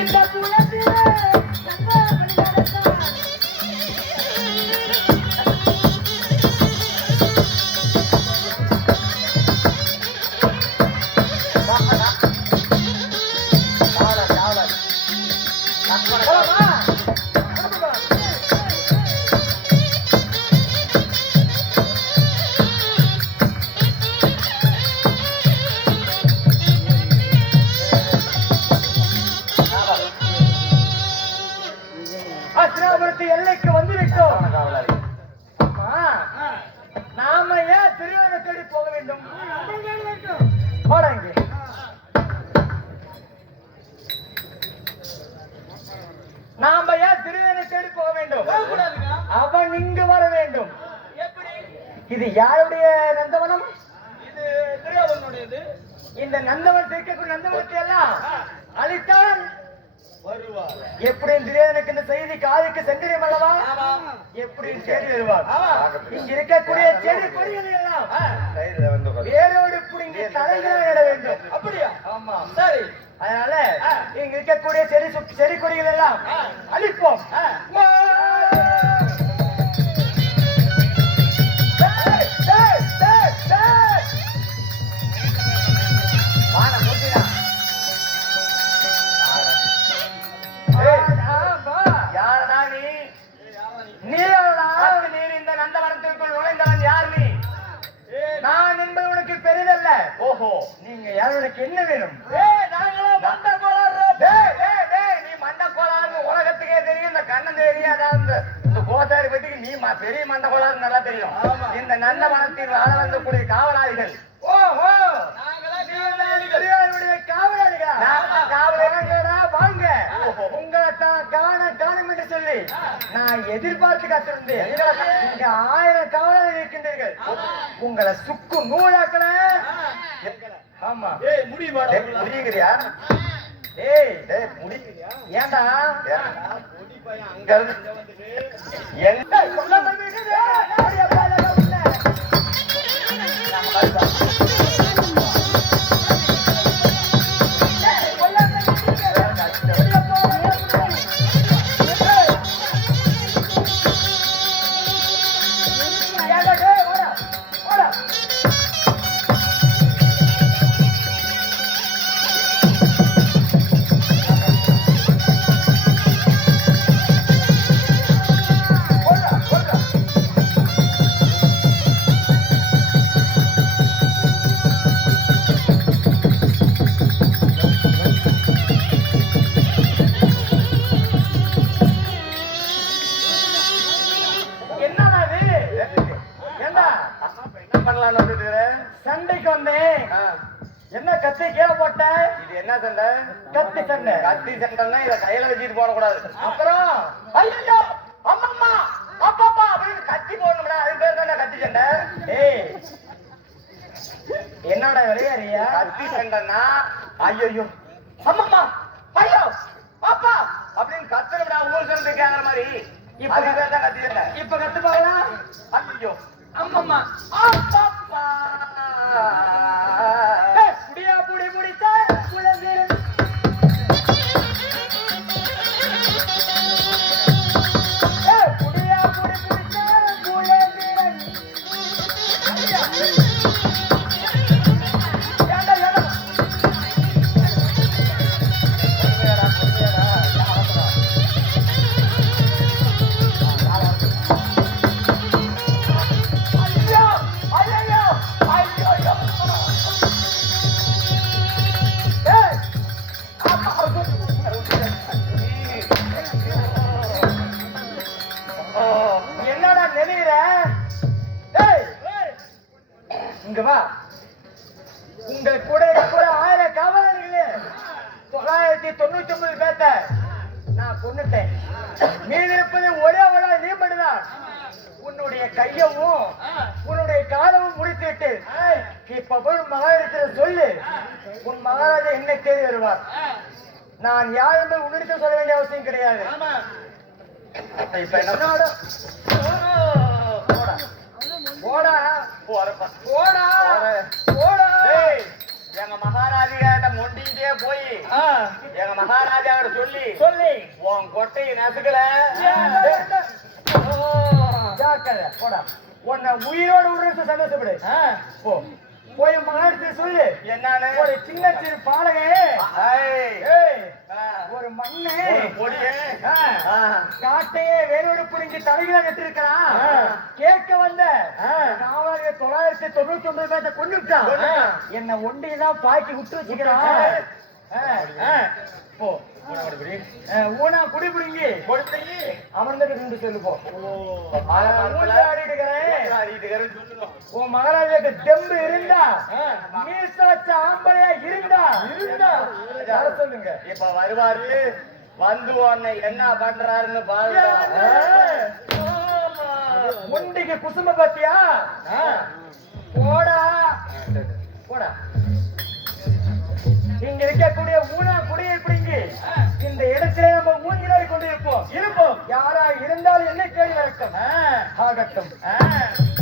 இந்த குலத்திலே எல்லைக்கு வந்துவிட்டோம். நாம ஏன் திருவிழா தேடி போக வேண்டும்? நாம ஏன் திருவிழா தேடி போக வேண்டும்? அவன் இங்கு வர வேண்டும். இது யாருடைய நந்தவனம்? இது திருவிழாவுடையது. இந்த நந்தவன் சேர்க்கக்கூடிய நந்தவனத்தை எல்லாம் அழித்தான் வருவார். எப்படி எனக்கு இந்த செய்தி காதுக்கு சென்றேன் அல்லவா? எப்படி தேடி வருவார்? இங்க இருக்கக்கூடிய செடி கொடிகளை எல்லாம் வேரோடு புடுங்கி தலைகளை வேண்டும். அப்படியா? ஆமா. சரி. அதனால இங்க இருக்கக்கூடிய செடி கொடிகள் எல்லாம் அழிப்போம். ஓஹோ, நீங்க யாருக்கு என்ன வேணும்? நீ மண்ட கோளாறு உலகத்துக்கே தெரியும். இந்த கண்ணன் தெரியாத இந்த கோசாரி பட்டிக்கு நீ பெரிய மண்ட கோளாறு நல்லா தெரியும். இந்த நல்ல வனத்தில் வாழ வந்தக்கூடிய காவலாளிகள். ஓஹோ, வாங்க, உங்களை காணும் என்று சொல்லி நான் எதிர்பார்த்து காத்திருந்தேன். 1000 காவலாளர்கள் இருக்கின்றீர்கள். உங்களை சுக்கு நூலாக்கல. ஆமா, முடியுங்கிறியா? ஏண்டா சண்டைக்கு வந்தேன். என்ன கத்தி கீழே போட்ட? இது என்ன சண்டை? கத்தி சண்டை. கத்தி சண்டைன்னா இத கையில வச்சுட்டு போடக்கூடாது. அப்புறம் ஐயோ அம்மம்மா அப்பப்பா அப்படின்னு கத்தி போடணும்டா. அது பேர் தானே கத்தி சண்டை. ஏய், என்னடா விளையாடுறியா? கத்தி சண்டைன்னா ஐயோ அம்மம்மா ஐயோ அப்பா அப்படின்னு கத்துறா. ஊர் சண்டை கேக்குற மாதிரி. இப்ப பேர் தான் கத்தி சண்டை. இப்ப கத்து பாக்கலாம். ஐயோ அம்மம்மா அப்பப்பா புடியா புடி புடித்த குழந்தைகள். புடியா புடி புடித்த குழந்தைகள். என்னடா நெளிற? இங்க வா. உங்க கூட 1000 காவலாளிகளே 999 பேத்த நான் கொன்னுட்டேன். மீதி இருப்பது ஒரே ஒரு நீ மட்டும்தான். உன்னுடைய கையவும் உன்னுடைய காலமும் முடித்துவிட்டு இப்ப போய் மகாராஜத்தில் சொல்லு. உன் மகாராஜா என்னை தேடி வருவார். நான் யார் என்று உன்னிடத்தில் சொல்ல வேண்டிய அவசியம் கிடையாது. இப்ப என்னோட போடா போடா போடா போடா. எங்க மகாராஜா மொண்டிக்கிட்டே போய் எங்க மகாராஜா சொல்லி சொல்லி உன் கொட்டையை நசுக்கல போடா உன்னை உயிரோடு விடுறது சந்தோஷப்படு போ போய் மகாராஜத்தை சொல்லு என்னன்னு ஒரு சின்ன சிறு பாலகே ஒரு மண்ணு காட்டையே வேரோடு புரிஞ்சு தலைகளை நட்டிருக்கிறான் கேட்க வந்த 999 பேர்த்த கொண்டு விட்டான் என்ன ஒண்டிதான் பாக்கி விட்டு வச்சுக்கிறான் போ ஊனா குடி புடுங்கி கொடுத்தீங்க அமர்ந்துட்டு நின்று சொல்லு போ உன் மகாராஜாக்கு தெம்பு இருந்தா மீச வச்ச ஆம்பளையா இருந்தா சொல்லுங்க இப்ப வருவாரு வந்து உன்னை என்ன பண்றாருன்னு பாருங்க முண்டிக்கு குசும பாத்தியா போடா போடா இங்க இருக்கக்கூடிய ஊனா குடியை பிடிங்கி இந்த இடத்துல நம்ம ஊஞ்சலாடி கொண்டு இருப்போம் யாரா இருந்தாலும் என்ன கேள்வி வழக்கம் ஆகட்டும்